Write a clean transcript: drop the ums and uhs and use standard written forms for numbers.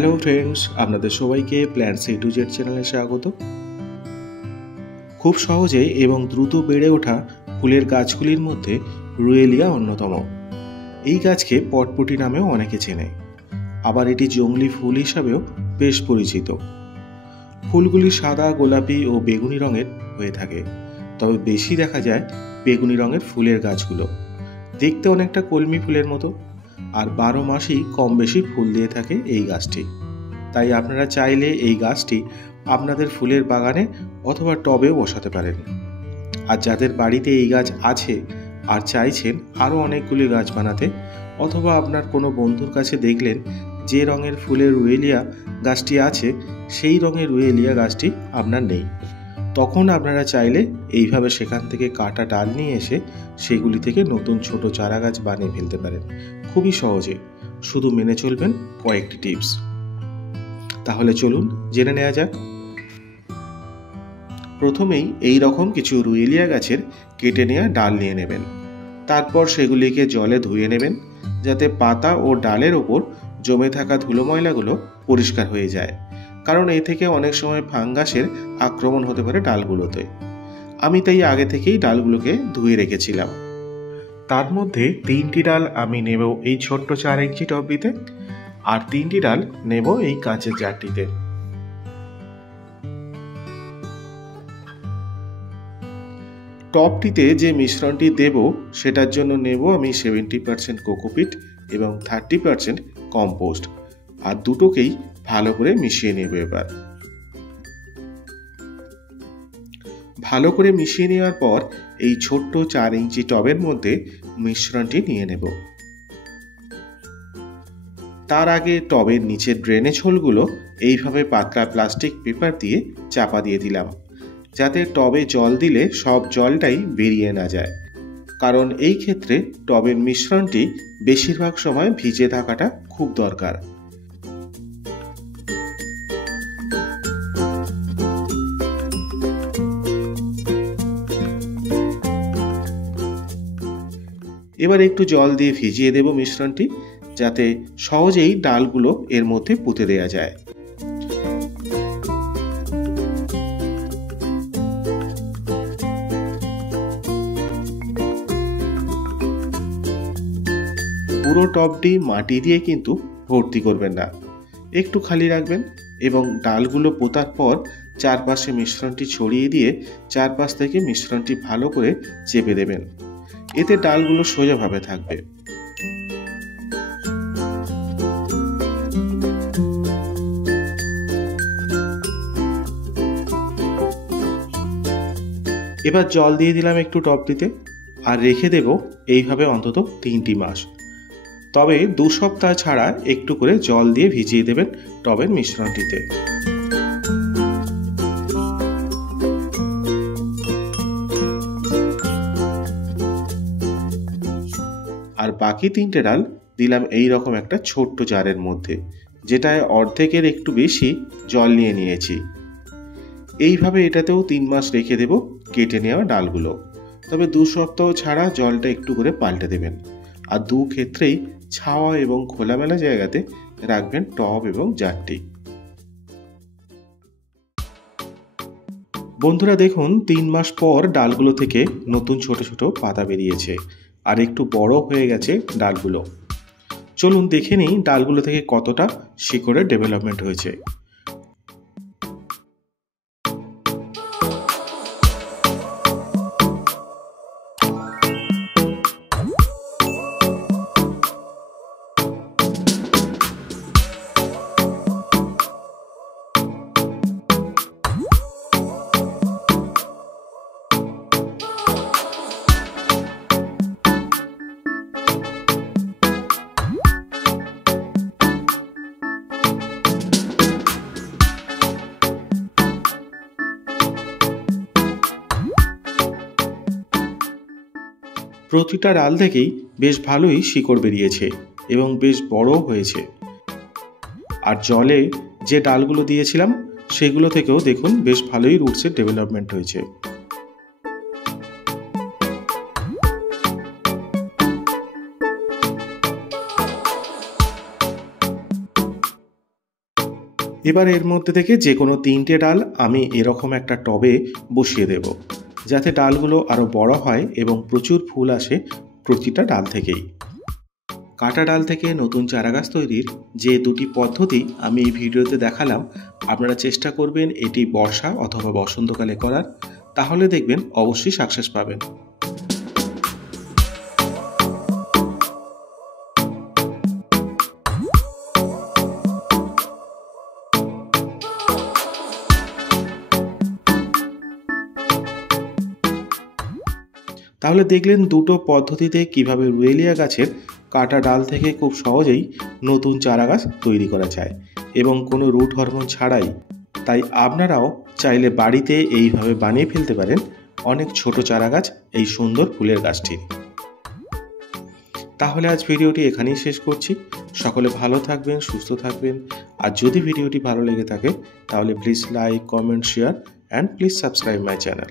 Hello friends, আপনাদের সবাইকে plants A to Z চ্যানেলে স্বাগত। খুব সহজে এবং দ্রুত বেড়ে ওঠা ফুলের গাছগুলির মধ্যে রুয়েলিয়া অন্যতম। এই গাছকে পটপটি নামেও অনেকে চেনে, আবার এটি জংলি ফুল হিসাবেও বেশ পরিচিত। ফুলগুলি সাদা, গোলাপি ও বেগুনি রঙের হয়ে থাকে, তবে বেশি দেখা যায় বেগুনি রঙের ফুলের গাছগুলো। দেখতে অনেকটা কলমি ফুলের মতো, আর 12 মাসই কম বেশি ফুল দিয়ে থাকে এই গাছটি। তাই আপনারা চাইলে এই গাছটি আপনাদের ফুলের বাগানে অথবা টবেও বসাতে পারেন। আর যাদের বাড়িতে এই গাছ আছে আর চাইছেন আরও অনেকগুলি গাছ বানাতে, অথবা আপনার কোনো বন্ধুর কাছে দেখলেন যে রঙের ফুলের রুয়েলিয়া গাছটি আছে সেই রঙের রুয়েলিয়া গাছটি আপনার নেই, তখন আপনারা চাইলে এইভাবে সেখান থেকে কাটা ডাল নিয়ে এসে সেগুলি থেকে নতুন ছোট চারা গাছ বানিয়ে ফেলতে পারেন খুবই সহজে। শুধু মেনে চলবেন কয়েকটি টিপস। তাহলে চলুন জেনে নেওয়া যাক। প্রথমেই এই রকম কিছু রুয়েলিয়া গাছের কেটে নেওয়া ডাল নিয়ে নেবেন। তারপর সেগুলিকে জলে ধুয়ে নেবেন, যাতে পাতা ও ডালের ওপর জমে থাকা ধুলো ময়লাগুলো পরিষ্কার হয়ে যায়, কারণ এ থেকে অনেক সময় ফাঙ্গাসের আক্রমণ হতে পারে ডালগুলোতে। আমি তাই আগে থেকেই ডালগুলোকে ধুয়ে রেখেছিলাম। তার মধ্যে 3টি ডাল আমি নেব এই ছোট্ট 4 ইঞ্চি টবটিতে, আর 3টি ডাল নেব এই কাঁচের জারটিতে। টবটিতে যে মিশ্রণটি দেব সেটার জন্য নেব আমি 70% কোকোপিট এবং 30% কম্পোস্ট, আর দুটোকেই ভালো করে মিশিয়ে নেব। এবার ভালো করে মিশিয়ে নেওয়ার পর এই ছোট্ট 4 ইঞ্চি টবের মধ্যে মিশ্রণটি নিয়ে নেব। তার আগে টবের নিচের ড্রেনেজ হোলগুলো এইভাবে পাতলা প্লাস্টিক পেপার দিয়ে চাপা দিয়ে দিলাম, যাতে টবে জল দিলে সব জলটাই বেরিয়ে না যায়, কারণ এই ক্ষেত্রে টবের মিশ্রণটি বেশিরভাগ সময় ভিজে থাকাটা খুব দরকার। এবার একটু জল দিয়ে ভিজিয়ে দেব মিশ্রণটি, যাতে সহজেই ডালগুলো এর মধ্যে পুঁতে দেওয়া যায়। পুরো টবটি মাটি দিয়ে কিন্তু ভর্তি করবেন না, একটু খালি রাখবেন এবং ডালগুলো পোতার পর চারপাশে মিশ্রণটি ছড়িয়ে দিয়ে চারপাশ থেকে মিশ্রণটি ভালো করে চেপে দেবেন, এতে ডালগুলো সোজাভাবে থাকবে। এবার জল দিয়ে দিলাম একটু টবটিতে, আর রেখে দেব এইভাবে অন্তত 3টি মাস। তবে 2 সপ্তাহ ছাড়া একটু করে জল দিয়ে ভিজিয়ে দেবেন টবের মিশ্রণটিতে। আর বাকি 3টে ডাল দিলাম এই রকম একটা ছোট্ট জারের মধ্যে, যেটায় অর্ধেকের একটু বেশি জল নিয়ে নিয়েছি। এইভাবে এটাতেও 3 মাস রেখে দেব কেটে নেওয়া ডালগুলো, তবে 2 সপ্তাহ ছাড়া জলটা একটু করে পাল্টে দেবেন। আর 2 ক্ষেত্রেই ছাওয়া এবং খোলামেলা জায়গাতে রাখবেন টব এবং জারটি। বন্ধুরা দেখুন, 3 মাস পর ডালগুলো থেকে নতুন ছোট ছোট পাতা বেরিয়েছে আর একটু বড় হয়ে গেছে ডালগুলো। চলুন দেখে নিই ডালগুলো থেকে কতটা শিকড়ের ডেভেলপমেন্ট হয়েছে। প্রতিটা ডাল থেকেই বেশ ভালোই শিকড় বেরিয়েছে এবং বেশ বড়ও হয়েছে। আর জলে যে ডালগুলো দিয়েছিলাম সেগুলো থেকেও দেখুন বেশ ভালোই রুটসের ডেভেলপমেন্ট হয়েছে। এবার এর মধ্যে থেকে যে কোনো 3টে ডাল আমি এরকম একটা টবে বসিয়ে দেব, যাতে ডালগুলো আরও বড় হয় এবং প্রচুর ফুল আসে প্রতিটা ডাল থেকেই। কাটা ডাল থেকে নতুন চারাগাছ তৈরির যে 2টি পদ্ধতি আমি এই ভিডিওতে দেখালাম, আপনারা চেষ্টা করবেন এটি বর্ষা অথবা বসন্তকালে করার, তাহলে দেখবেন অবশ্যই সাকসেস পাবেন। তাহলে দেখলেন দুটো পদ্ধতিতে কিভাবে রুয়েলিয়া গাছের কাটা ডাল থেকে খুব সহজেই নতুন চারাগাছ তৈরি করা যায় এবং কোনো রুট হরমোন ছাড়াই। তাই আপনারাও চাইলে বাড়িতে এইভাবে বানিয়ে ফেলতে পারেন অনেক ছোট চারাগাছ এই সুন্দর ফুলের গাছটির। তাহলে আজ ভিডিওটি এখানেই শেষ করছি। সকলে ভালো থাকবেন, সুস্থ থাকবেন। আর যদি ভিডিওটি ভালো লেগে থাকে তাহলে please like, comment, share and please subscribe my channel.